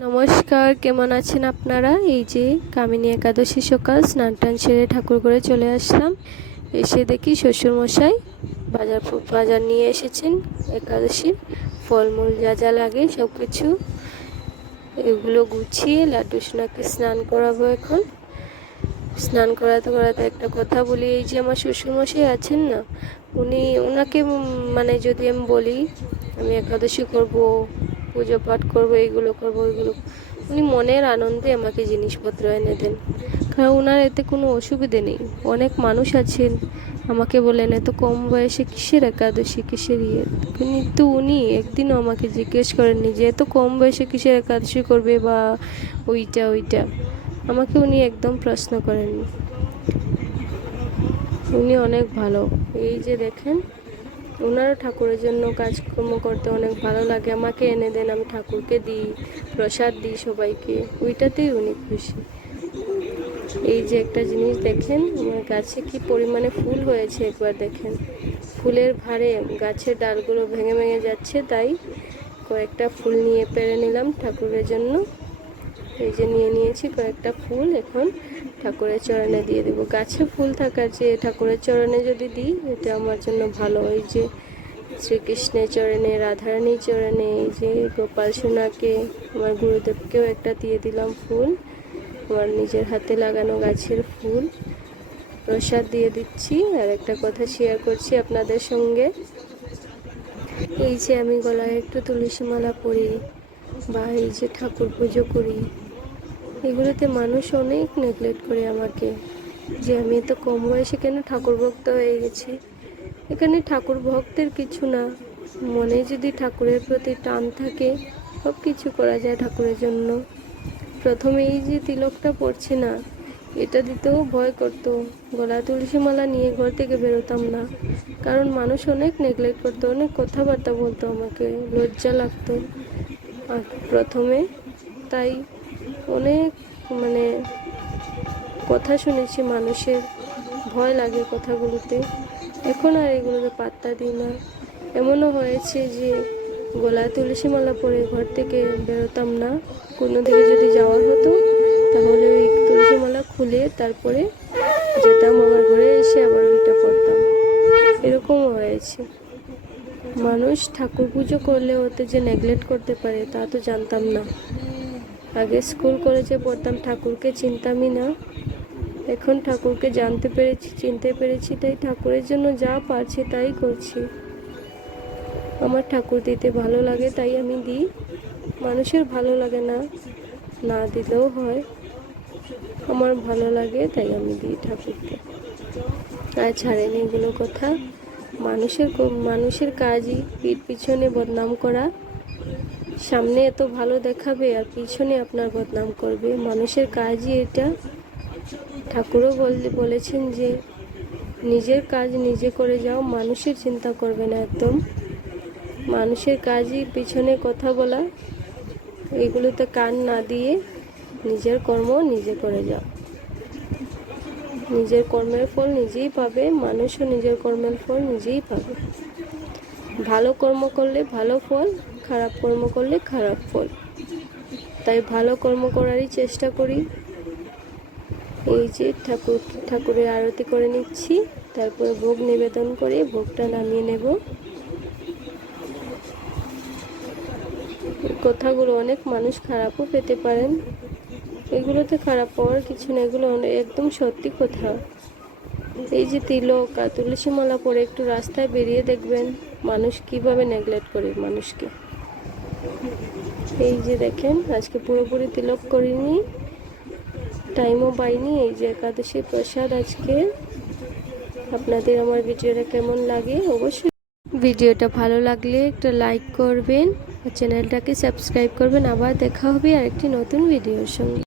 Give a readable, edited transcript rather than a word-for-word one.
নমস্কার, কেমন আছেন আপনারা? এই যে কামিনী একাদশী সকাল স্নান টান সেরে ঠাকুর করে চলে আসলাম। এসে দেখি শ্বশুরমশাই বাজার নিয়ে এসেছেন একাদশীর ফলমূল যা যা লাগে সব কিছু। এগুলো গুছিয়ে লাড্ডু সোনাকে স্নান করাবো এখন। স্নান করাতে করাতে একটা কথা বলি, এই যে আমার শ্বশুরমশাই আছেন না, ওনাকে মানে যদি আমি বলি আমি একাদশী করব, পুজো পাঠ করবো, এইগুলো করবো ওইগুলো, উনি মনের আনন্দে আমাকে জিনিসপত্র এনে দেন। কারণ ওনার এতে কোনো অসুবিধে নেই। অনেক মানুষ আছেন আমাকে বলেন এত কম বয়সে কিসের একাদশী, কিসের ইয়ে, কিন্তু উনি একদিনও আমাকে জিজ্ঞেস করেননি যে এত কম বয়সে কিসের একাদশী করবে বা ওইটা আমাকে উনি একদম প্রশ্ন করেননি। উনি অনেক ভালো। এই যে দেখেন, ওনারও ঠাকুরের জন্য কাজকর্ম করতে অনেক ভালো লাগে। আমাকে এনে দেন, আমি ঠাকুরকে দিই, প্রসাদ দিই সবাইকে, ওইটাতেই উনি খুশি। এই যে একটা জিনিস দেখেন, আমার গাছে কি পরিমাণে ফুল হয়েছে একবার দেখেন। ফুলের ভারে গাছের ডালগুলো ভেঙে ভেঙে যাচ্ছে, তাই কয়েকটা ফুল নিয়ে পেরে নিলাম ঠাকুরের জন্য। এই যে নিয়ে নিয়েছি কয়েকটা ফুল, এখন ঠাকুরের চরণে দিয়ে দেবো। গাছে ফুল থাকার চেয়ে ঠাকুরের চরণে যদি দিই এটা আমার জন্য ভালো। এই যে শ্রীকৃষ্ণের চরণে, রাধারানীর চরণে, এই যে গোপাল সোনাকে, আমার গুরুদেবকেও একটা দিয়ে দিলাম ফুল, আমার নিজের হাতে লাগানো গাছের ফুল প্রসাদ দিয়ে দিচ্ছি। আর একটা কথা শেয়ার করছি আপনাদের সঙ্গে, এই যে আমি গলায় একটু তুলসী মালা পরি বা এই যে ঠাকুর পুজো করি, এগুলোতে মানুষ অনেক নেগলেক্ট করে আমাকে, যে আমি এত কম বয়সে কেন ঠাকুর ভক্ত হয়ে গেছি। এখানে ঠাকুর ভক্তের কিছু না, মনে যদি ঠাকুরের প্রতি টান থাকে সব কিছু করা যায় ঠাকুরের জন্য। প্রথমে এই যে তিলকটা পড়ছে না, এটা দিতেও ভয় করতো, গলা তুলসী মালা নিয়ে ঘর থেকে বেরোতাম না, কারণ মানুষ অনেক নেগলেক্ট করতো, অনেক কথাবার্তা বলতো, আমাকে লজ্জা লাগতো আর প্রথমে, তাই অনেক কথা শুনেছি মানুষের, ভয় লাগে কথাগুলোতে। এখন আর এগুলোকে পাত্তা দিই না। এমনও হয়েছে যে গলায় তুলসী মালা পরে ঘর থেকে বেরোতাম না, কোনো দিকে যদি যাওয়ার হতো তাহলে ওই তুলসী মালা খুলে তারপরে যেতাম আমার ঘরে, এসে আবার ওইটা পড়তাম। এরকমও হয়েছে। মানুষ ঠাকুর পুজো করলে ওতে যে নেগলেক্ট করতে পারে তা তো জানতাম না। আগে স্কুল কলেজে পড়তাম, ঠাকুরকে চিনতামই না। এখন ঠাকুরকে জানতে পেরেছি, চিনতে পেরেছি, তাই ঠাকুরের জন্য যা পারছি তাই করছি। আমার ঠাকুর দিতে ভালো লাগে তাই আমি দিই। মানুষের ভালো লাগে না, না দিলেও হয়, আমার ভালো লাগে তাই আমি দিই ঠাকুরকে। আর ছাড়েন এগুলো কথা। মানুষের কাজই পিঠ পিছনে বদনাম করা। সামনে এত ভালো দেখাবে আর পিছনে আপনার বদনাম করবে, মানুষের কাজই এটা। ঠাকুরও বলেছেন যে নিজের কাজ নিজে করে যাও, মানুষের চিন্তা করবে না একদম। মানুষের কাজই পিছনে কথা বলা, এগুলোতে কান না দিয়ে নিজের কর্ম নিজে করে যাও। নিজের কর্মের ফল নিজেই পাবে, মানুষও নিজের কর্মের ফল নিজেই পাবে। ভালো কর্ম করলে ভালো ফল, খারাপ কর্ম করলে খারাপ ফল। তাই ভালো কর্ম করারই চেষ্টা করি। এই যে ঠাকুরের আরতি করে নিচ্ছি, তারপরে ভোগ নিবেদন করে ভোগটা নামিয়ে নেব। কথাগুলো অনেক মানুষ খারাপও পেতে পারেন, এগুলোতে খারাপ পাওয়ার কিছু না, এগুলো একদম সত্যি কথা। এই যে তিলক আর তুলসী মালা পরে একটু রাস্তায় বেরিয়ে দেখবেন মানুষ কিভাবে নেগলেক্ট করে মানুষকে। এই যে দেখেন, আজকে পুরোপুরি তিলক করিনি, টাইমও পাইনি। এই যে একাদশী প্রসাদ আজকে। আপনাদের আমার ভিডিওটা কেমন লাগে অবশ্যই, ভিডিওটা ভালো লাগলে একটা লাইক করবেন, চ্যানেলটাকে সাবস্ক্রাইব করবেন। আবার দেখা হবে আরেকটি নতুন ভিডিওর সঙ্গে।